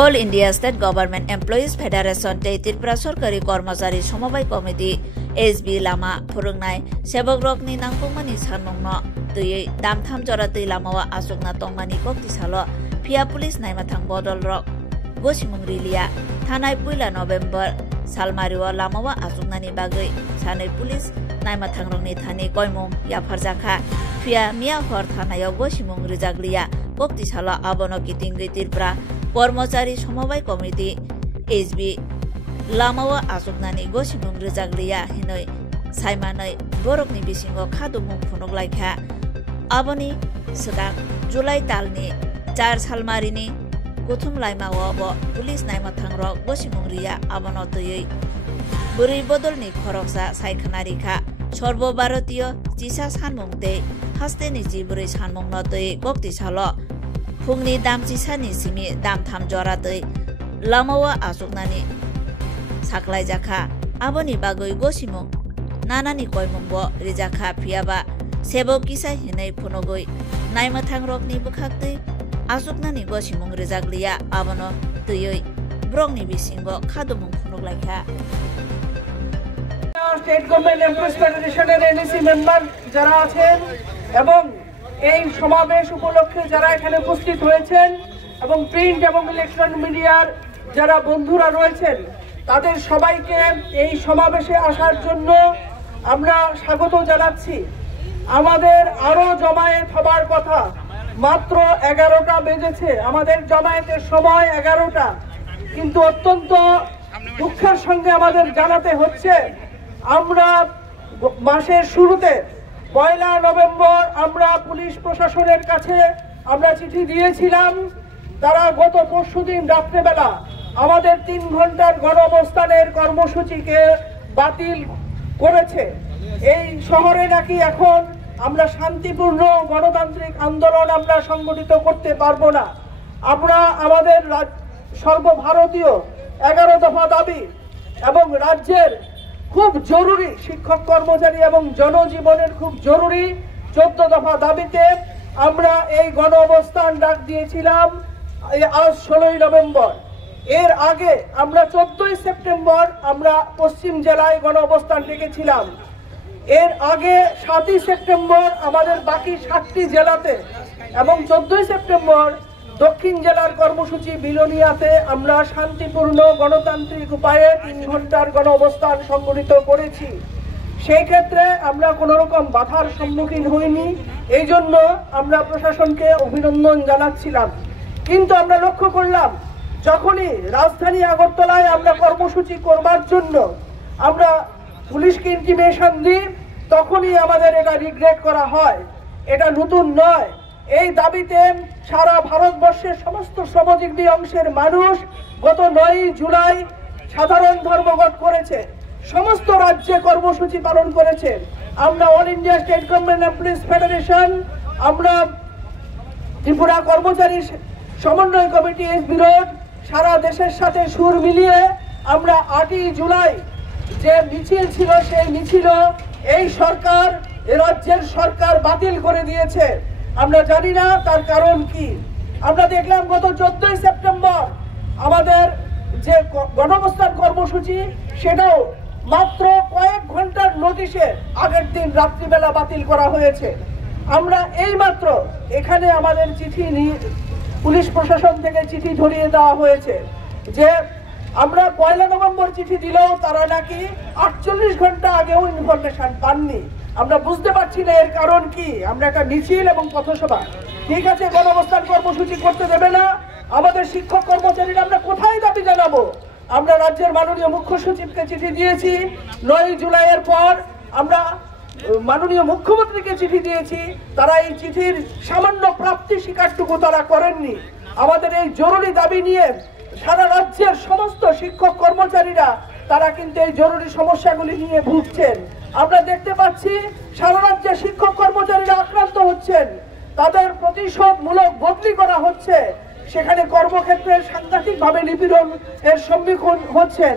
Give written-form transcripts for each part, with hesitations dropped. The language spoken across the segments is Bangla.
All India state government employees federation Tripura সরকারি কর্মচারী সমবায় কমিটি এসবি লামা फोरोंनाय सेबक रकनि नांगौमानि सानमंनो दैयै दामथाम जरा दै लामावा आसुकना तंमानि कक्तिसालो फिया पुलिस नायमाथां बदल रक गसिमुं रिलिया थानाय पुइला नभेम्बर सालमारिवा लामावा आसुकनानि बागै सानै पुलिस नायमाथां रंनि थानि गयमुं याफारजाखा फिया मिया हर थानायाव गसिमुं रिजाग्लिया कक्तिसालो आबनो कितिंगै त्रिपुरा कर्मचारी समबाय कमिटी एसबि लामावा आसुकनानि गसिमुं रिजाग्लिया हिनै साइमानै बरकनि बिसिङाव खादुमुं फुनुगलायखा आबनि सिगां जुलाइ दाननि 4 सालमारिनि गुथुम लाइमावाव पुलिस नायमाथां रक गसिमुं रिया आबनो दैयै बुरै बदलनि खरकसा सायखानारिखा सर्वभारतीय जिसा सानमुं दै हास्तेनि जिबुरै सानमुंनो दै गक्तिसालो फुंनि दाम जिसानि सिमि दामथाम जरा दै लामावा आसुकनानि साख्लायजाखा आबनि बागै गसिमुं नानानि कयमुंबो रिजाखा फियाबा सेबो किसा हिनै फुनुगै नायमाथां रकनि बुखाक्तै आसुकनानि गसिमुं रिजाग्लिया आबनो दैयै ब्रंनि बिसिङाव खादुमुं फुनुगलायखा স্টেট গভর্নমেন্ট এমপ্লয়িজ ফেডারেশনের এনএসি মেম্বার যারা আছেন এবং এই সমাবেশ উপলক্ষে যারা এখানে উপস্থিত হয়েছেন এবং প্রিন্ট এবং ইলেকট্রনিক মিডিয়ার যারা বন্ধুরা রয়েছেন তাদের সবাইকে এই সমাবেশে আসার জন্য আমরা স্বাগত জানাচ্ছি। আমাদের আরো জমায়েত হবার কথা, মাত্র 11টা বেজেছে, আমাদের জমায়েতের সময় 11টা, কিন্তু অত্যন্ত দুঃখের সঙ্গে আমাদের জানাতে হচ্ছে আমরা মাসের শুরুতে 1 নভেম্বর আমরা পুলিশ প্রশাসনের কাছে আমরা চিঠি দিয়েছিলাম। তারা গত পরশুদিন রাত্রেবেলা আমাদের 3 ঘন্টার গণ অবস্থানের কর্মসূচিকে বাতিল করেছে। এই শহরে নাকি এখন আমরা শান্তিপূর্ণ গণতান্ত্রিক আন্দোলন আমরা সংগঠিত করতে পারবো না। আমরা আমাদের সর্বভারতীয় 11 দফা দাবি এবং রাজ্যের খুব জরুরি শিক্ষক কর্মচারী এবং জনজীবনের খুব জরুরি 14 দফা দাবিতে আমরা এই গণ অবস্থান ডাক দিয়েছিলাম আজ 16 নভেম্বর। এর আগে আমরা 14 সেপ্টেম্বর আমরা পশ্চিম জেলায় গণ অবস্থান ডেকেছিলাম। এর আগে 7 সেপ্টেম্বর আমাদের বাকি 7টি জেলাতে এবং 14 সেপ্টেম্বর দক্ষিণ জেলার কর্মসূচি বিলোনিয়াতে আমরা শান্তিপূর্ণ গণতান্ত্রিক উপায়ে 3 ঘন্টার গণ অবস্থান সংগঠিত করেছি। সেই ক্ষেত্রে আমরা কোনো রকম বাধার সম্মুখীন হইনি, এই জন্য আমরা প্রশাসনকে অভিনন্দন জানাচ্ছিলাম। কিন্তু আমরা লক্ষ্য করলাম যখনই রাজধানী আগরতলায় আমরা কর্মসূচি করবার জন্য আমরা পুলিশকে ইন্টিমেশন দিই তখনই আমাদের এটা রিগ্রেট করা হয়। এটা নতুন নয়। এই দাবিতে সারা ভারতবর্ষের সমস্ত শ্রমজীবী অংশের মানুষ গত 9 জুলাই সাধারণ ধর্মঘট করেছে, সমস্ত রাজ্যে কর্মসূচি পালন করেছে। আমরা all India state government employees federation, আমরা ত্রিপুরা কর্মচারী সমন্বয় কমিটি এর বিরোধ সারা দেশের সাথে সুর মিলিয়ে আমরা 8ই জুলাই যে মিছিল ছিল সেই মিছিল এই সরকার রাজ্যের সরকার বাতিল করে দিয়েছে। আমরা জানি না তার কারণ কি। আমরা দেখলাম গত 14 সেপ্টেম্বর আমাদের যে গণঅবস্থান কর্মসূচি সেটাও মাত্র কয়েক ঘন্টার নোটিশে আগের দিন রাত্রিবেলা বাতিল করা হয়েছে। আমরা এই মাত্র এখানে আমাদের চিঠি পুলিশ প্রশাসন থেকে চিঠি ধরিয়ে দেওয়া হয়েছে যে আমরা 1 নভেম্বর চিঠি দিলেও তারা নাকি 48 ঘন্টা আগেও ইনফরমেশন পাননি। আমরা বুঝতে পারছি না এর কারণ কি। আমরা একটা মিছিল এবং পথসভা, ঠিক আছে, গণঅবস্থান কর্মসূচি করতে দেবে না, আমাদের শিক্ষক কর্মচারীরা আমরা কোথায় দাবি জানাবো? আমরা রাজ্যের মাননীয় মুখ্য সচিবকে চিঠি দিয়েছি। 9 জুলাইয়ের পর আমরা মাননীয় মুখ্যমন্ত্রীকে চিঠি দিয়েছি। তারা এই চিঠির সামান্য প্রাপ্তি স্বীকারটুকু তারা করেননি। আমাদের এই জরুরি দাবি নিয়ে সারা রাজ্যের সমস্ত শিক্ষক কর্মচারীরা তারা কিন্তু এই জরুরি সমস্যাগুলি নিয়ে ভুগছেন। আমরা দেখতে পাচ্ছি সারা রাজ্যের শিক্ষক কর্মচারীরা আক্রান্ত হচ্ছেন, তাদের প্রতিশোধমূলক বদলি করা হচ্ছে, সেখানে কর্মক্ষেত্রে সাংঘাতিকভাবে নিপীড়ন এর সম্মুখীন হচ্ছেন।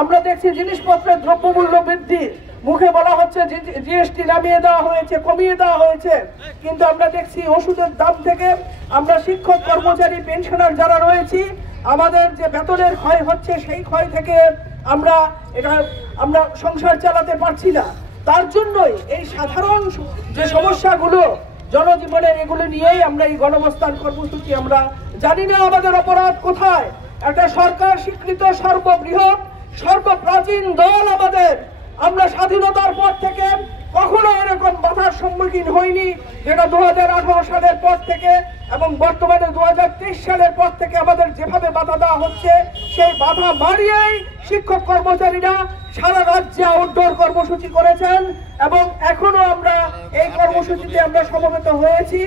আমরা দেখছি জিনিসপত্রের দ্রব্যমূল্য বৃদ্ধি, মুখে বলা হচ্ছে জিএসটি নামিয়ে দেওয়া হয়েছে, কমিয়ে দেওয়া হয়েছে, কিন্তু আমরা দেখছি ওষুধের দাম থেকে আমরা শিক্ষক কর্মচারী পেনশনার যারা রয়েছি আমাদের যে বেতনের ক্ষয় হচ্ছে সেই ক্ষয় থেকে আমরা সংসার চালাতে পারছি না। তার জন্যই এই সাধারণ যে সমস্যাগুলো জনজীবনের, এগুলো নিয়েই আমরা এই গণঅবস্থান কর্মসূচি। আমরা জানি না আমাদের অপরাধ কোথায়। একটা সরকার স্বীকৃত সর্ববৃহৎ সর্বপ্রাচীন দল আমাদের, আমরা স্বাধীনতার পর থেকে কখনো এরকম বাধার সম্মুখীন হইনি, যেটা 2018 সালের পর থেকে এবং বর্তমানে 2023 সালের পর থেকে আমাদের যেভাবে বাধা দেওয়া হচ্ছে, সেই বাধা মারিয়েই শিক্ষক কর্মচারীরা সারা রাজ্যে আউটডোর কর্মসূচি করেছেন এবং এখনো আমরা এই কর্মসূচিতে আমরা সমবেত হয়েছি।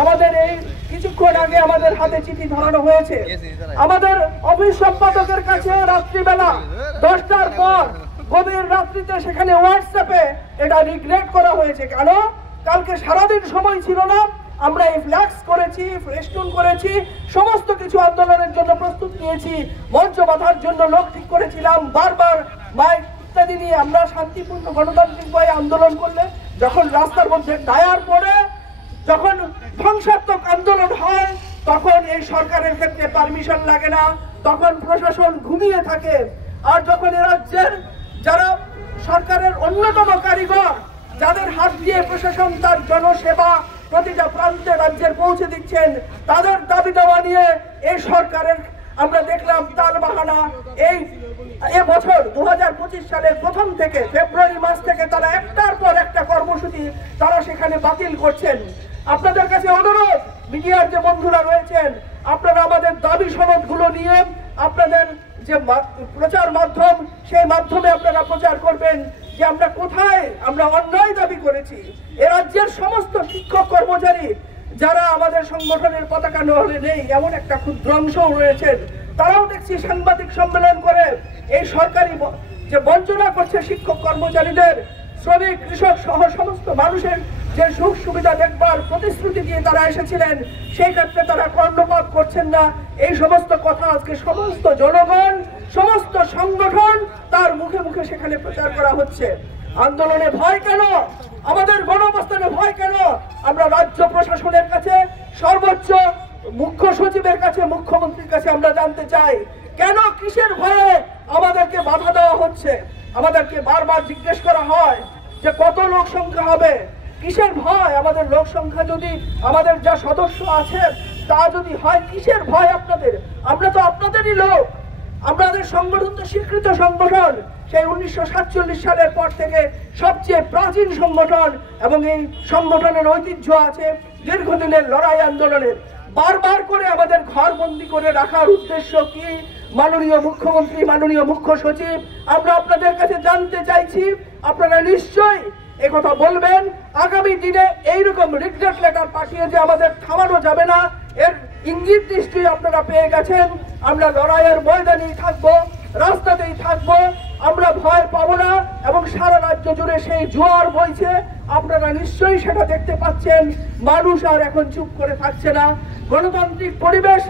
আমাদের এই কিছুক্ষণ আগে আমাদের হাতে চিঠি ধরানো হয়েছে। আমাদের অফিস সম্পাদকের কাছে রাত্রিবেলা 10টার পর গভীর রাত্রিতে সেখানে হোয়াটসঅ্যাপে এটা রিগ্রেট করা হয়েছে। কেন? কালকে সারাদিন সময় ছিল না। আমরা এই ফ্ল্যাক্স করেছি, ফেস্টুন করেছি, সমস্ত কিছু আন্দোলনের জন্য প্রস্তুত নিয়েছি, মঞ্চ বাঁধার জন্য লোক ঠিক করেছিলাম, বারবার মাইক ইত্যাদি নিয়ে আমরা শান্তিপূর্ণ গণতান্ত্রিকভাবে আন্দোলন করলে যখন রাস্তার মধ্যে টায়ার পড়ে, যখন ধ্বংসাত্মক আন্দোলন হয়, তখন এই সরকারের ক্ষেত্রে পারমিশন লাগে না, তখন প্রশাসন ঘুমিয়ে থাকে। আর যখন এ রাজ্যের যারা সরকারের অন্যতম কারিগর, যাদের হাত দিয়ে প্রশাসন তার জনসেবা প্রতিটা প্রান্তে রাজ্যের পৌঁছে দিচ্ছেন, তাদের দাবি দাওয়া নিয়ে এই সরকারের আমরা দেখলাম তালবাহানা। এই বছর 2025 সালের প্রথম থেকে ফেব্রুয়ারি মাস থেকে তারা একটার পর একটা কর্মসূচি তারা সেখানে বাতিল করছেন। আপনাদের কাছে অনুরোধ, মিডিয়ার যে বন্ধুরা রয়েছেন, আপনারা আমাদের দাবি সনদগুলো নিয়ে আপনাদের যে প্রচার মাধ্যম, সেই মাধ্যমে আপনারা প্রচার করবেন যে আমরা কোথায় আমরা অন্যায় দাবি করেছি। এ রাজ্যের সমস্ত শিক্ষক কর্মচারী যারা আমাদের সংগঠনের পতাকা নহলে নেই এমন একটা ক্ষুদ্র অংশও রয়েছেন, তারাও দেখছি সাংবাদিক সম্মেলন করে এই সরকারি যে বঞ্চনা করছে শিক্ষক কর্মচারীদের, শ্রমিক, কৃষক সহ সমস্ত মানুষের যে সুখ সুবিধা দেখবার প্রতিশ্রুতি দিয়ে তারা এসেছিলেন, সেই ক্ষেত্রে তারা কর্ণপাত করছেন না। এই সমস্ত কথা আজকে সমস্ত জনগণ, সমস্ত সংগঠন তার মুখে মুখে সেখানে প্রচার করা হচ্ছে। আন্দোলনে ভয় কেন? আমাদের গণঅবস্থানে ভয় কেন? আমরা রাজ্য প্রশাসনের কাছে, সর্বোচ্চ মুখ্য সচিবের কাছে, মুখ্যমন্ত্রীর কাছে আমরা জানতে চাই, কেন, কিসের ভয়ে আমাদেরকে বাধা দেওয়া হচ্ছে? আমাদেরকে বারবার জিজ্ঞেস করা হয় যে কত লোক সংখ্যা হবে, কিসের ভয়? আমাদের লোক সংখ্যা যদি, আমাদের যা সদস্য আছে তা যদি হয়, কিসের ভয় আপনাদের? আমরা তো আপনাদেরই লোক। আমাদের সংগঠন তো স্বীকৃত সংগঠন, সেই 1947 সালের পর থেকে সবচেয়ে প্রাচীন সংগঠন এবং এই সংগঠনের ঐতিহ্য আছে দীর্ঘদিনের লড়াই আন্দোলনের। বারবার করে আমাদের ঘরবন্দি করে রাখার উদ্দেশ্য কি? মাননীয় মুখ্যমন্ত্রী, মাননীয় মুখ্য সচিব, আমরা আপনাদের কাছে জানতে চাইছি, আপনারা নিশ্চয়ই একথা বলবেন। আগামী দিনে এইরকম রিগ্রেট লেটার পাঠিয়ে যে আমাদের থামানো যাবে না, এর ইঙ্গিত নিশ্চয়ই আপনারা পেয়ে গেছেন। আমরা লড়াইয়ের ময়দানেই থাকবো, রাস্তাতেই থাকবো, আমরা ভয় পাবো না এবং সারা রাজ্য জুড়ে সেই জোয়ার বইছে। আপনারা নিশ্চয়ই সেটা দেখতে পাচ্ছেন। মানুষ আর এখন চুপ করে থাকছে না। গণতান্ত্রিক পরিবেশ,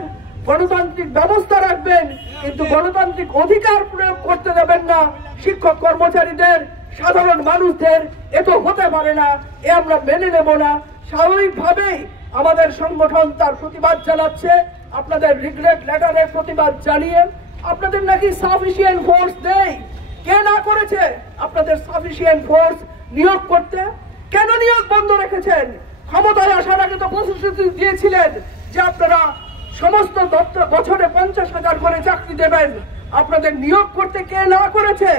গণতান্ত্রিক ব্যবস্থা রাখবেন, কিন্তু গণতান্ত্রিক অধিকার প্রয়োগ করতে দেবেন না শিক্ষক কর্মচারীদের, সাধারণ মানুষদের। এ তো হতে পারে না, এ আমরা মেনে নেব না। স্বাভাবিকভাবেই আমাদের সংগঠন তার প্রতিবাদ জানাচ্ছে। আপনাদের রিগ্রেট লেটারের প্রতিবাদ জানিয়ে আপনাদের নাকি সাফিসিয়েন্ট ফোর্স নেই। কে না করেছে আপনাদের সাফিসিয়েন্ট ফোর্স নিয়োগ করতে? কেন নিয়োগ বন্ধ রেখেছেন? ক্ষমতায় আসার আগে তো প্রতিশ্রুতি দিয়েছিলেন যে আপনারা সমস্ত বছরে 50,000 করে চাকরি দেবেন। আপনাদের নিয়োগ করতে কে না করেছে?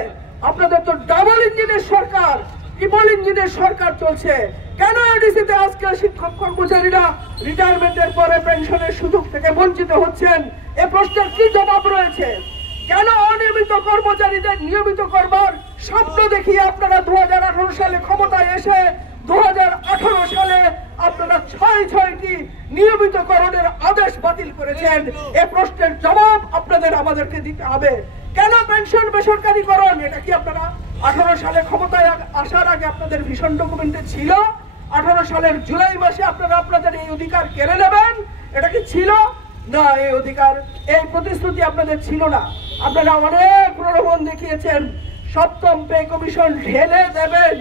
আপনাদের তো ডাবল ইঞ্জিনের সরকার, ট্রিপল ইঞ্জিনের সরকার চলছে। কেন এডিসিতে আজকে শিক্ষক কর্মচারীরা রিটায়ারমেন্টের পরে পেনশনের সুযোগ থেকে বঞ্চিত হচ্ছেন? এ প্রশ্নের কি জবাব রয়েছে? কেন অনিয়মিত কর্মচারীদের নিয়মিত করবার স্বপ্ন দেখিয়ে আপনারা 2018 সালে ক্ষমতায় এসে 2018 সালে আপনারা 6টি নিয়মিতকরণের আদেশ বাতিল করেছেন? এ প্রশ্নের জবাব আপনাদের আমাদেরকে দিতে হবে। কেন পেনশন বেসরকারীকরণ? এটা কি আপনারা 18 সালে ক্ষমতায় আসার আগে আপনাদের ভিশন ডকুমেন্টে ছিল? 18 সালের জুলাই মাসে আপনারা আপনাদের এই অধিকার কেড়ে নেবেন, এটা কি ছিল না? এই অধিকার, এই প্রতিশ্রুতি আপনাদের ছিল না। আপনারা অনেক প্রলোভন দেখিয়েছেন। 7ম পে কমিশন ঢেলে দেবেন,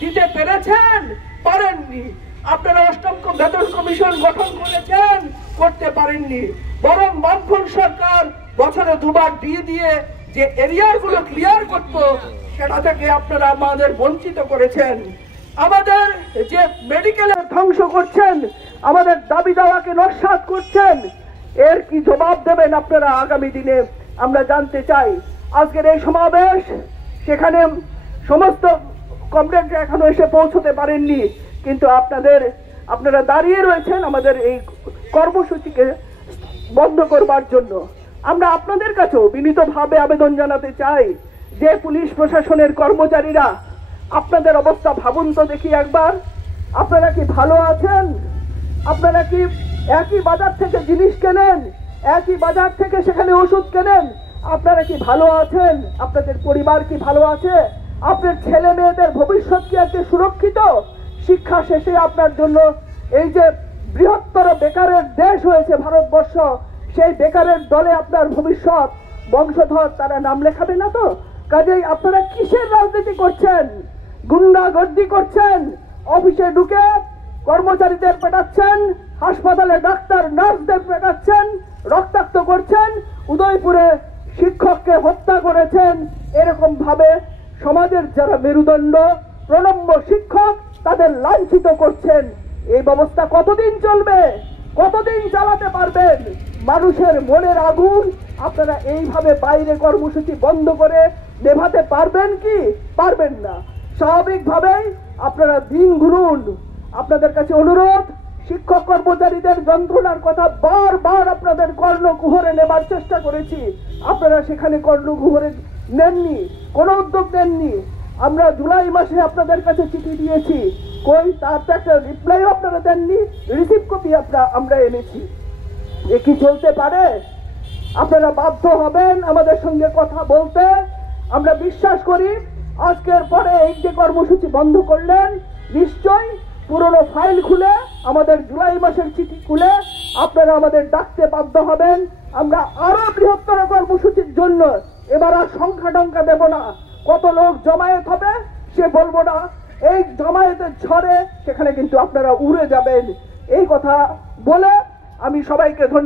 দিতে পেরেছেন? পারেননি। আপনারা 8ম বেতন কমিশন গঠন করেছেন, করতে পারেননি। বরং বামফ্রন্ট সরকার বছরে দুবার দিয়ে যে এরিয়াগুলো ক্লিয়ার করতো সেটা থেকে আপনারা আমাদের বঞ্চিত করেছেন। আমাদের যে মেডিকেলের ধ্বংস করছেন, আমাদের দাবি দাওয়াকে নস্যাৎ করছেন, এর কি জবাব দেবেন আপনারা আগামী দিনে আমরা জানতে চাই। আজকের এই সমাবেশ, সেখানে সমস্ত কমরেডরা এখনো এসে পৌঁছতে পারেননি, কিন্তু আপনারা দাঁড়িয়ে রয়েছেন আমাদের এই কর্মসূচিকে বন্ধ করবার জন্য। আমরা আপনাদের কাছেও বিনীতভাবে আবেদন জানাতে চাই যে পুলিশ প্রশাসনের কর্মচারীরা, আপনাদের অবস্থা ভাবুন তো দেখি একবার। আপনারা কি ভালো আছেন? আপনারা কি একই বাজার থেকে জিনিস কেনেন, একই বাজার থেকে সেখানে ওষুধ কেনেন? আপনারা কি ভালো আছেন? আপনাদের পরিবার কি ভালো আছে? আপনার ছেলে মেয়েদের ভবিষ্যৎ কি আজকে সুরক্ষিত? শিক্ষা শেষে আপনার জন্য এই যে বৃহত্তর বেকারের দেশ হয়েছে ভারতবর্ষ, সেই বেকারের দলে আপনার ভবিষ্যৎ বংশধর তারা নাম লেখাবে না তো? কাজেই আপনারা কিসের রাজনীতি করছেন? গুন্ডাগর্দি করছেন, অফিসে ঢুকে কর্মচারীদের পেটাচ্ছেন, হাসপাতালে ডাক্তার নার্সদের পেটাচ্ছেন, রক্তাক্ত করছেন, উদয়পুরে শিক্ষককে হত্যা করেছেন। এরকম ভাবে সমাজের যারা মেরুদণ্ড, প্রলম্ব শিক্ষক, তাদের লাঞ্ছিত করছেন। এই ব্যবস্থা কতদিন চলবে? কতদিন চালাতে পারবেন? মানুষের মনের আগুন আপনারা এইভাবে বাইরে কর্মসূচি বন্ধ করে নেভাতে পারবেন কি? পারবেন না। স্বাভাবিকভাবেই আপনারা দিন গুনুন। আপনাদের কাছে অনুরোধ, শিক্ষক কর্মচারীদের যন্ত্রণার কথা বারবার আপনাদের কর্ণকুহরে নেবার চেষ্টা করেছি, আপনারা সেখানে কর্ণকুহরে নেননি, কোনো উদ্যোগ নেননি। আমরা জুলাই মাসে আপনাদের কাছে চিঠি দিয়েছি, কই তার তো একটা রিপ্লাইও আপনারা দেননি, রিসিভ কপি আমরা এনেছি। এ কি চলতে পারে? আপনারা বাধ্য হবেন আমাদের সঙ্গে কথা বলতে। আমরা বিশ্বাস করি আজকের পরে এই যে কর্মসূচি বন্ধ করলেন, নিশ্চয়ই পুরনো ফাইল খুলে, আমাদের জুলাই মাসের চিঠি খুলে আপনারা আমাদের ডাকতে বাধ্য হবেন। আমরা আরো বৃহত্তর কর্মসূচির জন্য এবার আর সংখ্যা টংখ্যা দেব না, কত লোক জমায়েত হবে সে বলবো না, এই জমায়েতের ঝড়ে সেখানে কিন্তু আপনারা উড়ে যাবেন। এই কথা বলে আমি সবাইকে ধন্যবাদ।